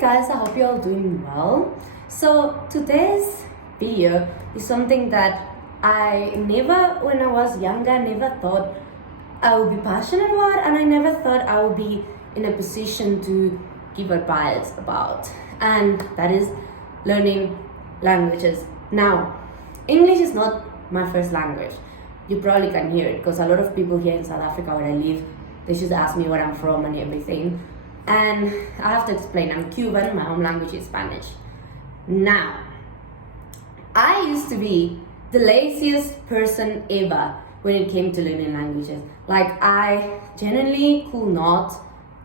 guys, I hope you're all doing well. So today's video is something that when I was younger, never thought I would be passionate about, and I never thought I would be in a position to give advice about, and that is learning languages. Now, English is not my first language. You probably can hear it because a lot of people here in South Africa where I live, they just ask me where I'm from and everything. And I have to explain, I'm Cuban, my home language is Spanish. Now, I used to be the laziest person ever when it came to learning languages. Like, I genuinely could not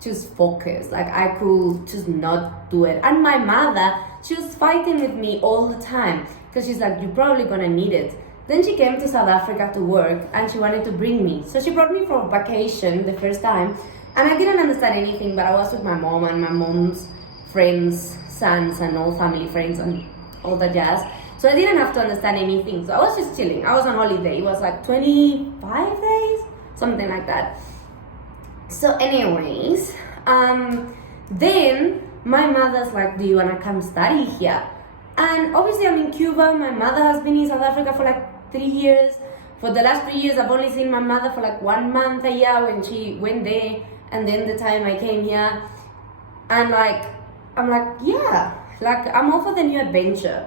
just focus. Like, I could just not do it. And my mother, she was fighting with me all the time because she's like, you're probably gonna need it. Then she came to South Africa to work and she wanted to bring me. So she brought me for vacation the first time. And I didn't understand anything, but I was with my mom and my mom's friends, sons, and all family friends and all that jazz. So I didn't have to understand anything. So I was just chilling. I was on holiday. It was like 25 days, something like that. So anyways, then my mother's like, do you want to come study here? And obviously I'm in Cuba. My mother has been in South Africa for like 3 years. For the last 3 years, I've only seen my mother for like 1 month a year when she went there. And then the time I came here, and I'm like, yeah, like I'm all for the new adventure.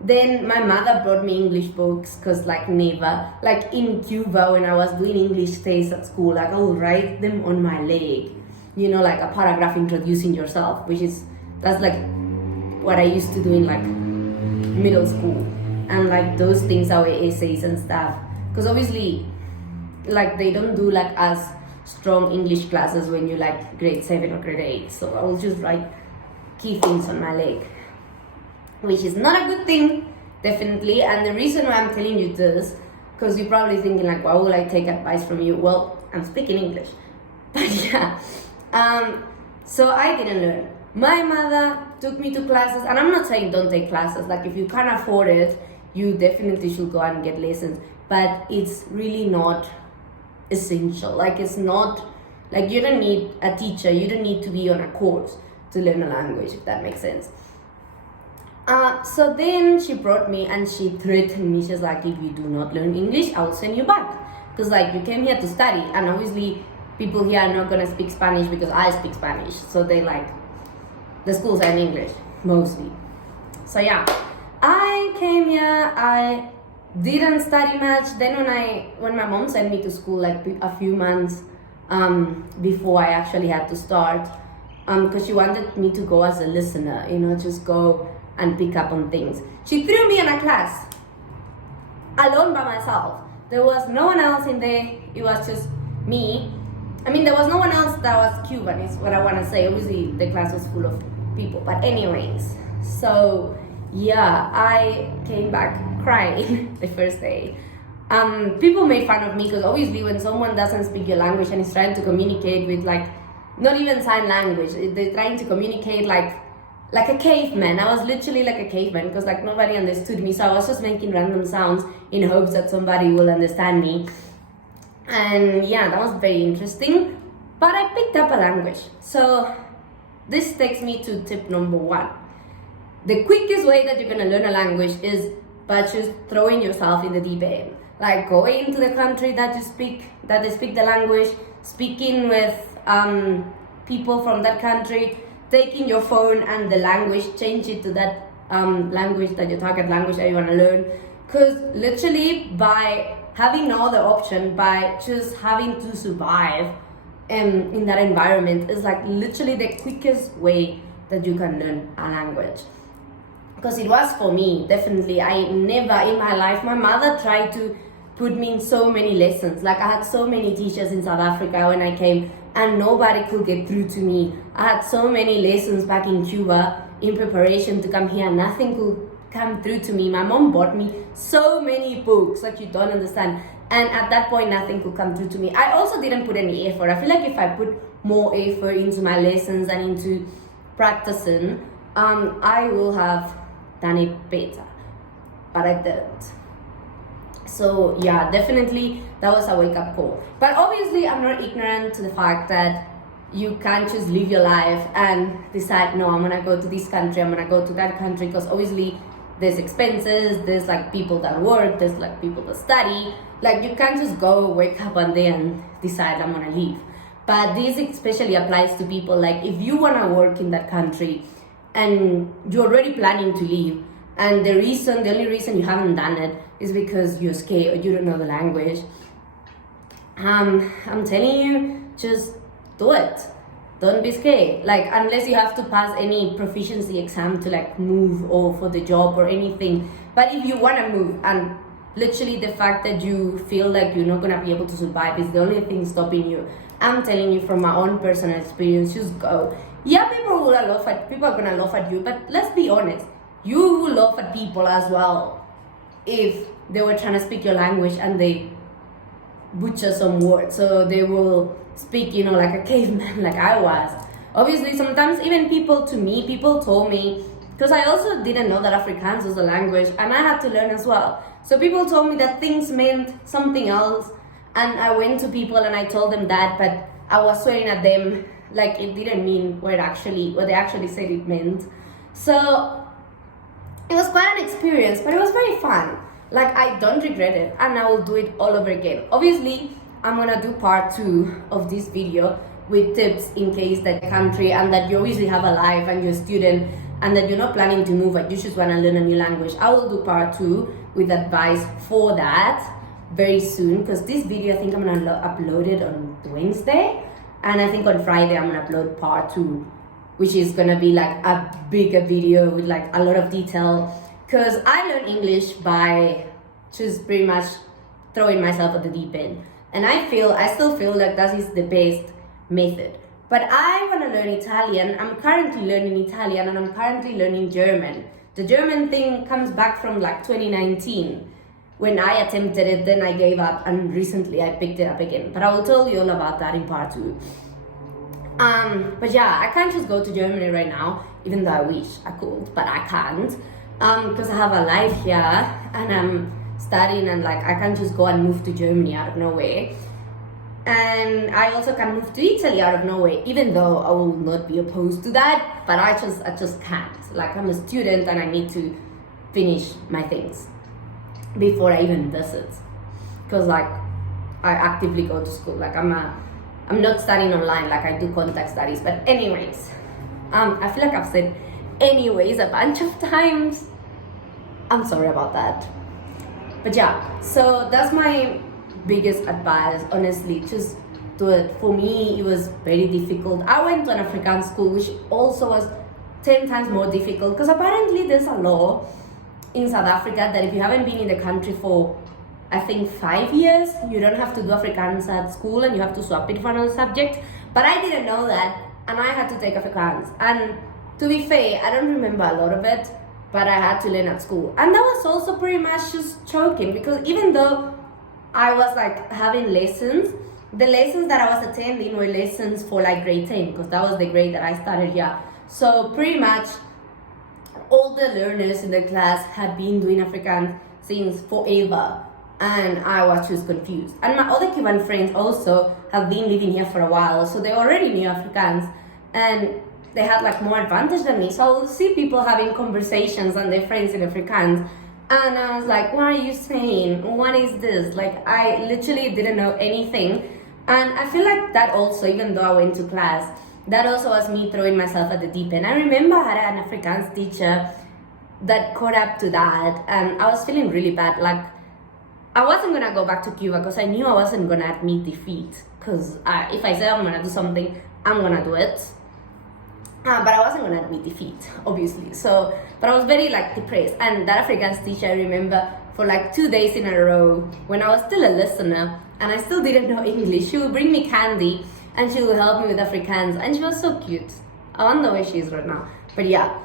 Then my mother brought me English books, cause like never, like in Cuba when I was doing English tests at school, like I would write them on my leg, you know, like a paragraph introducing yourself, that's like what I used to do in like middle school, and like those things are essays and stuff, cause obviously, like they don't do like as strong English classes when you're like grade 7 or grade 8. So I will just write key things on my leg, which is not a good thing, definitely. And the reason why I'm telling you this, because you're probably thinking like, why would I take advice from you? Well, I'm speaking English. But yeah, so I didn't learn. My mother took me to classes, and I'm not saying don't take classes. Like if you can't afford it, you definitely should go and get lessons. But it's really not essential. Like it's not like you don't need a teacher, you don't need to be on a course to learn a language, if that makes sense. So then she brought me and she threatened me. She's like, if you do not learn English, I will send you back, because like you came here to study, and obviously people here are not gonna speak Spanish because I speak Spanish, so they like the schools are in English mostly. So yeah, I came here, I didn't study much. Then when my mom sent me to school like a few months before I actually had to start, because she wanted me to go as a listener, you know, just go and pick up on things. She threw me in a class alone by myself. There was no one else in there. It was just me. I mean, there was no one else that was Cuban, is what I want to say. Obviously the class was full of people, but anyways, so yeah, I came back crying the first day. People made fun of me because obviously when someone doesn't speak your language and is trying to communicate with like, not even sign language, they're trying to communicate like a caveman. I was literally like a caveman because like nobody understood me, so I was just making random sounds in hopes that somebody will understand me. And yeah, that was very interesting, but I picked up a language. So this takes me to tip number 1. The quickest way that you're gonna learn a language is by just throwing yourself in the deep end. Like going to the country that they speak the language, speaking with people from that country, taking your phone and the language, change it to that language, that your target language that you wanna learn. Because literally by having no other option, by just having to survive in that environment is like literally the quickest way that you can learn a language. Because it was for me, definitely. I never in my life, my mother tried to put me in so many lessons. Like I had so many teachers in South Africa when I came, and nobody could get through to me. I had so many lessons back in Cuba in preparation to come here. Nothing could come through to me. My mom bought me so many books, like you don't understand. And at that point, nothing could come through to me. I also didn't put any effort. I feel like if I put more effort into my lessons and into practicing, I will have done it better, but I didn't. So yeah, definitely that was a wake-up call. But obviously I'm not ignorant to the fact that you can't just live your life and decide, no, I'm gonna go to this country, I'm gonna go to that country, because obviously there's expenses, there's like people that work, there's like people that study. Like you can't just go wake up one day and decide I'm gonna leave. But this especially applies to people like if you wanna work in that country and you're already planning to leave, and the only reason you haven't done it is because you're scared or you don't know the language. I'm telling you, just do it. Don't be scared. Like unless you have to pass any proficiency exam to like move or for the job or anything. But if you wanna move, and literally the fact that you feel like you're not gonna be able to survive is the only thing stopping you, I'm telling you from my own personal experience, just go. Yeah, people are gonna laugh at you, but let's be honest, you will laugh at people as well if they were trying to speak your language and they butcher some words, so they will speak, like a caveman, like I was. Obviously, sometimes even people told me, because I also didn't know that Afrikaans was a language, and I had to learn as well. So people told me that things meant something else, and I went to people and I told them that, but I was swearing at them like it didn't mean what they actually said it meant. So it was quite an experience, but it was very fun. Like I don't regret it, and I will do it all over again. Obviously, I'm gonna do part 2 of this video with tips in case that country and that you obviously have a life and you're a student and that you're not planning to move, but you just wanna learn a new language. I will do part 2 with advice for that very soon, because this video I think I'm gonna upload it on Wednesday, and I think on Friday I'm gonna upload part 2, which is gonna be like a bigger video with like a lot of detail, because I learned English by just pretty much throwing myself at the deep end, and I still feel like that is the best method. But I want to learn Italian. I'm currently learning Italian, and I'm currently learning German. The German thing comes back from like 2019 when I attempted it, then I gave up, and recently I picked it up again. But I will tell you all about that in part 2. But yeah, I can't just go to Germany right now, even though I wish I could, but I can't, because I have a life here and I'm studying, and like I can't just go and move to Germany out of nowhere. And I also can move to Italy out of nowhere, even though I will not be opposed to that, but I just can't. Like I'm a student and I need to finish my things before I even does it, because like I actively go to school. Like I'm not studying online, like I do contact studies. But anyways, I feel like I've said anyways a bunch of times. I'm sorry about that. But yeah, so that's my biggest advice, honestly. Just do it. For me, it was very difficult. I went to an Afrikaans school, which also was 10 times more difficult, because apparently there's a law in South Africa that if you haven't been in the country for, I think, 5 years, you don't have to do Afrikaans at school and you have to swap it for another subject. But I didn't know that, and I had to take Afrikaans. And to be fair, I don't remember a lot of it, but I had to learn at school. And that was also pretty much just choking, because even though I was like having lessons, the lessons that I was attending were lessons for like grade 10, because that was the grade that I started here. So pretty much all the learners in the class had been doing Afrikaans since forever, and I was just confused. And my other Cuban friends also have been living here for a while, so they already knew Afrikaans, and they had like more advantage than me. So I would see people having conversations and their friends in Afrikaans, and I was like, what are you saying? What is this? Like, I literally didn't know anything. And I feel like that also, even though I went to class, that also was me throwing myself at the deep end. I remember I had an Afrikaans teacher that caught up to that, and I was feeling really bad. Like, I wasn't gonna go back to Cuba because I knew I wasn't gonna admit defeat. Because if I say I'm gonna do something, I'm gonna do it. But I wasn't gonna admit defeat, obviously. So, but I was very like depressed. And that Afrikaans teacher, I remember for like 2 days in a row, when I was still a listener and I still didn't know English, she would bring me candy and she would help me with Afrikaans, and she was so cute. I wonder where she is right now. But yeah,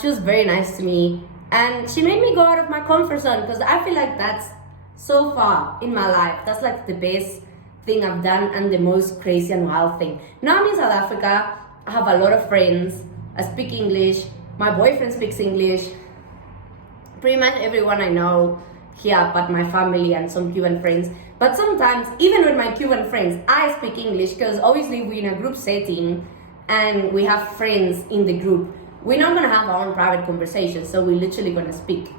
she was very nice to me, and she made me go out of my comfort zone, because I feel like that's so far in my life, that's like the best thing I've done and the most crazy and wild thing. Now I'm in South Africa. I have a lot of friends. I speak English. My boyfriend speaks English. Pretty much everyone I know here, but my family and some Cuban friends, But sometimes, even with my Cuban friends, I speak English because obviously we're in a group setting and we have friends in the group. We're not gonna have our own private conversations, so we're literally gonna speak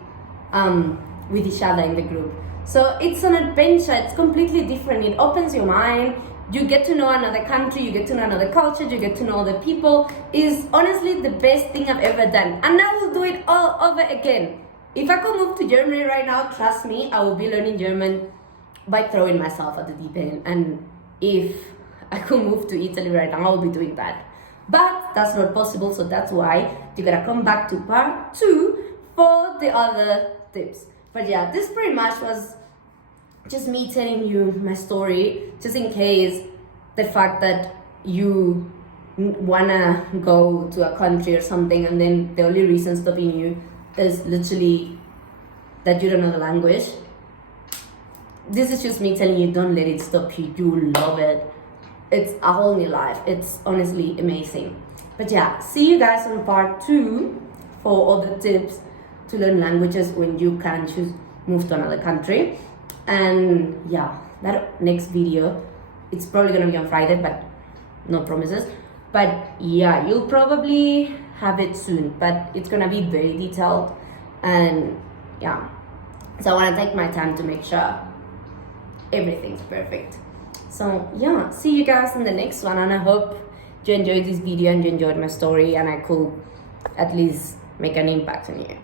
with each other in the group. So it's an adventure, it's completely different. It opens your mind, you get to know another country, you get to know another culture, you get to know other people. Is honestly the best thing I've ever done. And I will do it all over again. If I could move to Germany right now, trust me, I will be learning German by throwing myself at the deep end. And if I could move to Italy right now, I will be doing that. But that's not possible, so that's why you gotta come back to part 2 for the other tips. But yeah, this pretty much was just me telling you my story, just in case the fact that you wanna go to a country or something and then the only reason stopping you is literally that you don't know the language. This is just me telling you, don't let it stop you. You love it. It's a whole new life. It's honestly amazing. But yeah, see you guys on part 2 for all the tips to learn languages when you can choose move to another country. And yeah, that next video, it's probably gonna be on Friday, but no promises. But yeah, you'll probably have it soon, but it's gonna be very detailed. And yeah, so I want to take my time to make sure everything's perfect. So yeah, see you guys in the next one, and I hope you enjoyed this video and you enjoyed my story and I could at least make an impact on you.